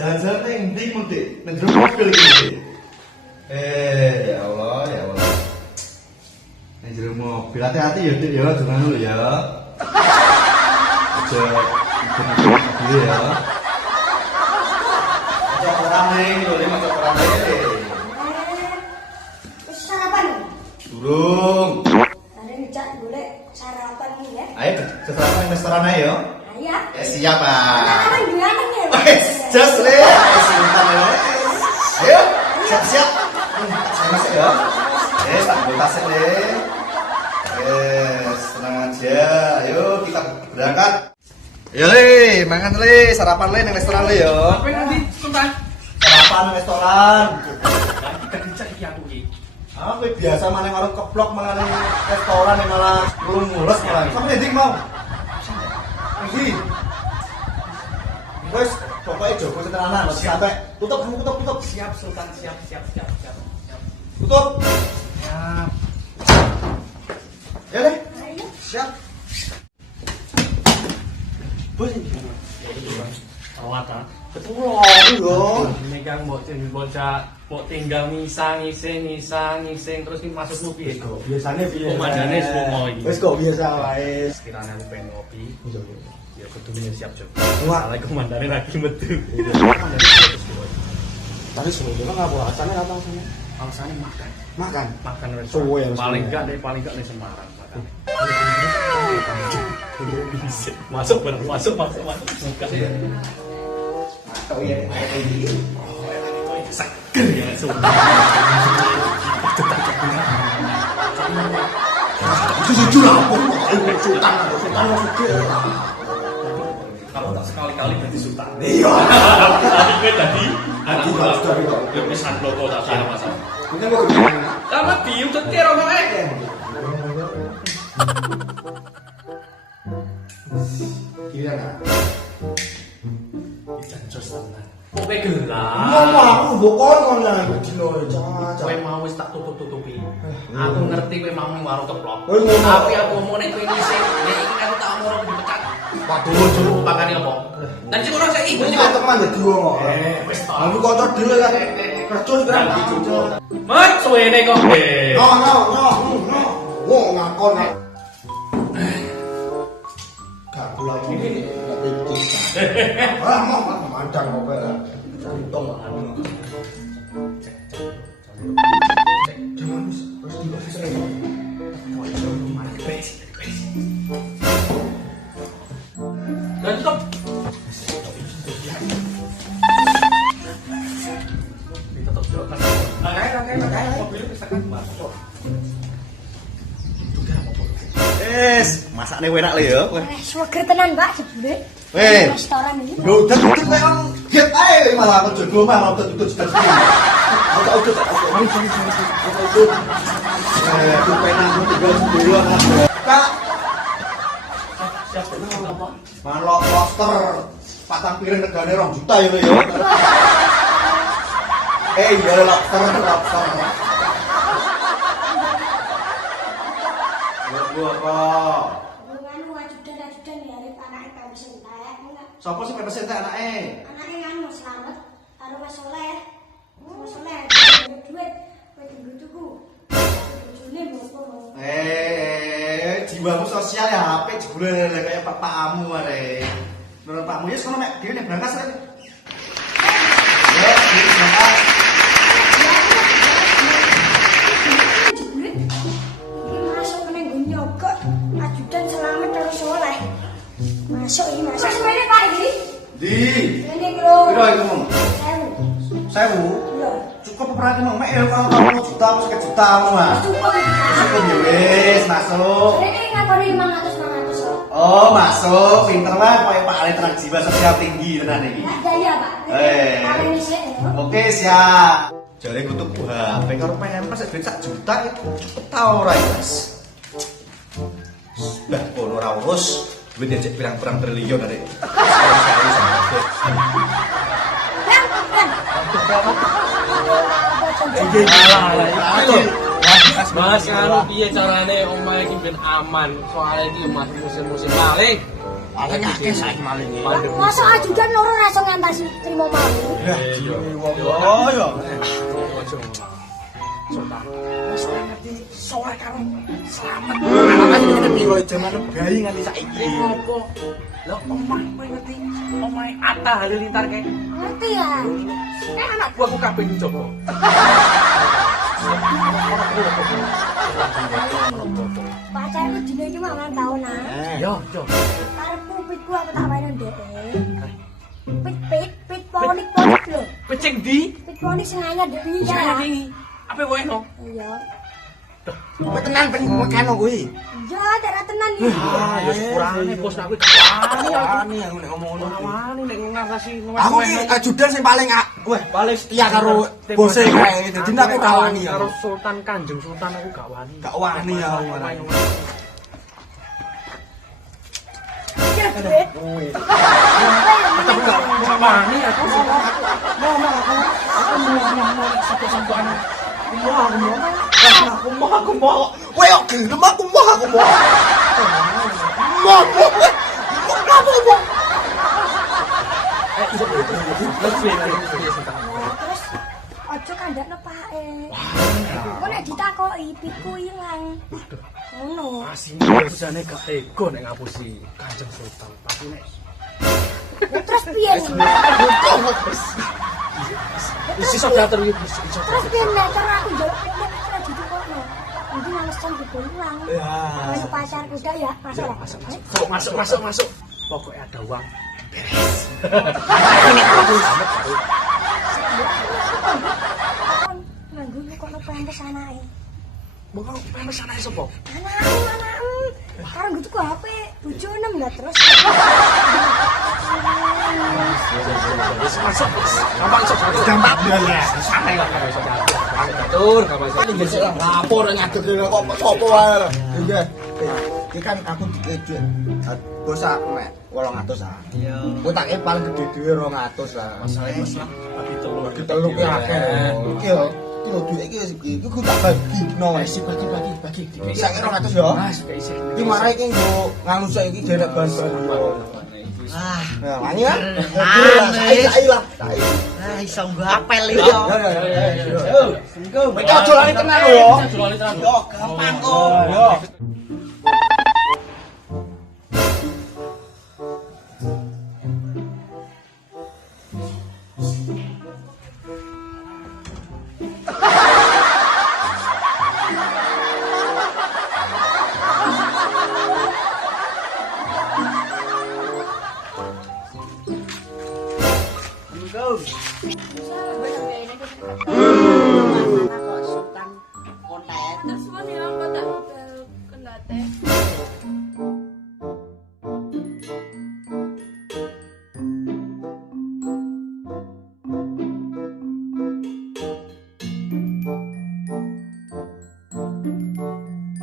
Jalan-jalan ning ndi mung Dik? Ning jero mobil iki. Ya Allah, ya Allah. Ning jero mobil hati-hati ya Dik ya, jangan dulu ya. Aja ikut ya. Aja orang ning, lho aja orang ning. Sarapan. Durung. Ada ngejak boleh sarapan nih ya. Ayo ke sarapan restoran aja ya. Iya. Siap, Pak. Sarapan gimana nih? Just le, sebentar ya. Ayo, siap-siap. Saya masuk ya. Tak ambil tasnya le. Tenang aja. Ayo kita berangkat. Ayo le, mangan le, sarapan le nang restoran le ya. Apa nanti Sultan? Sarapan nang restoran. Kerja iki aku iki. Aku biasa maneng warung keplok mangan nang restoran yang malah mulus malah. Sampe ndik mau. Iki. Wes, pokoknya Joko setenanan, sampai tutup. Siap Sultan, siap. Tutup. Siap. Ya deh, Ayo. siap. Bos ini. Telat ah. Ketemu lho. Ini kan mbok tinggal ngisang terus ki masukmu piye kok? Biasanya piye? Komandane semua iki. Wes kok biasa wae. Sekiranya aku pengen ngopi, Iya. ya kudu siap Jok. Wah. Soalnya komandane lagi metu. Tapi sebenarnya nggak boleh asalnya apa asalnya? Alasannya makan. Makan. Wes. Suwe harus Paling makan. enggak nih Semarang makan. Masuk. Buka. Oh iya, ini. Seger ya Sultan. Jujur apa? Sultan masuk. Kalau tak sekali-kali berarti Sultan. Iya. Tapi gue tadi Hati harus dari kok. ya pisan bloko tak salah masalah. Ini mau gimana? Lama biu cetir orang Iya kan? Jancos tenan. Kowe gelap. Aku bokon kon ya dino caca. Kowe mau wis tak tutup-tutupi. Aku ngerti kowe mau ning warung keplok. Kowe ngono. Tapi aku mau nek kowe ngising, nek iki aku tak omong dipecat. Waduh, juru Pakane apa? Dan sing ora saiki ini kan teman dadi wong kok. wis to. Aku kanca dhewe kan. Kerja kan gitu. Mat suwene kok. No. Wong ngakon. Gak kula iki gak penting. Mau mandang kok ora. Untung anu. Jangan terus di Dan stop. Tetap jalan. Oke. Mobil bisa kan masuk. Masakne enak le ya. Seger tenan Pak jebule. Restoran ini. Lho, dadi kowe wong get ae malah aku jago mah mau tutut sedek. Aku. Aku pengen aku tinggal dulu Kak. Siapa apa? Mangan lobster patang piring regane 2 juta ya ya. Iya lobster. Gua apa? Nganu ajudan ya arep anake pensen taek enggak. Sopo sing pepes entek anake? Anake nganu selamat karo Mas Soleh. Mas Soleh duit kowe tinggal tuku. Bojone mboko. Jiwamu sosial ya HP jebule kayak bapakmu are. Menurut pakmu ya sono nek dhewe nek berangkas kan. Ya, berangkas. Masuk meneng nyogok ajudan selamat karo Soleh. Masuk iki masuk. Mas meneh Pak iki. Di. Ini kilo. Piro iku, Mong? 1000. 1000. Iya. Cukup berarti Mong, mek ya kalau 20 juta apa 1 juta mah. Cukup. Cukup ya wis, masuk. Ini ngakoni 500 kok. Oh, masuk. Pinter lah koyo Pak Ale terang jiwa sosial tinggi tenan iki. Ada ya, Pak. Paling dhisik ya. Oke, siap. Jare ku tuku HP karo PMS duit 1 juta itu cepet ta ora ya, Mas? Lah, kono ora urus. Duit dicek pirang-pirang triliun arek. Mas anu piye carane omahe iki ben aman? Soale iki masih musim-musim maling. Paling akeh saiki maling. Masa ajudan loro ra iso ngantasi trimo mau. Lah, wong yo. Ojo ngono. Sultan. Wis ora ngerti sore karo selamat. Kan ngene piro jaman bayi nganti saiki. Ngopo? Lah omah kowe ngerti? Omahe Atta Halilintar kae. Ngerti ya? Anak buahku kabeh njogo. Pacarku dino iki mau ulang tahun nah. Yo. Karepku pitku aku tak mainin dhek. Pit ponik lho. Pecing di? Pit ponik sing anyar dhek iki ya. Apa wae no? Iya. Kowe tenan ben mekano kuwi. Ya, daerah tenan iki. Ya sepurane bos aku Wani aku nek ngomong ngono. wani nek ngarasi Aku ki ajudan sing paling paling setia karo bose kae. Dadi aku gak wani karo aku. Sultan Kanjeng Sultan aku gak wani. Gak wani aku. Tapi gak wani aku. Aku mau. Kowe kok gelem aku mau. Mau. Terus aja kandakno pake. Kok nek ditakoki pitku ilang. Ngono. Asine jane gak tega nek ngapusi Kanjeng Sultan. Tapi nek Terus piye? iso diatur iki iso. Terus piye nek cara aku njaluk pitku ora ditukokno. Iki ngalesan dibol ilang. Ya. Wis pacarku dak ya, masuk. Masuk. Pokoknya ada uang. Nganggo kok pempes anake. Mau pempes anake sapa? Anakku. Karo gitu kok HP bojo nem lah terus. Masuk. Gampang sok. Gampang ya. Santai kok iso diatur. Gak masalah. Tinggal sik lah lapor ngadeg kok sapa wae lho. Nggih. Iki kan aku dikejut. Bos aku mek 800 ah. Iya. Ku tak paling gede dhewe 200 lah. Masalah Mas lah. Bagi telu ki akeh. Iki lho. Iki lho duit iki wis iki ku tak bagino wis bagi. Sak 200 yo. Mas gak isi. Iki marai iki nggo nganu saiki derek bahan-bahan. Ah, Nah, wani kan? Sai lah. iso ngapel iki. Yo. Kowe aja lali tenan lho. Jualan tenan. Yo, gampang kok. Yo.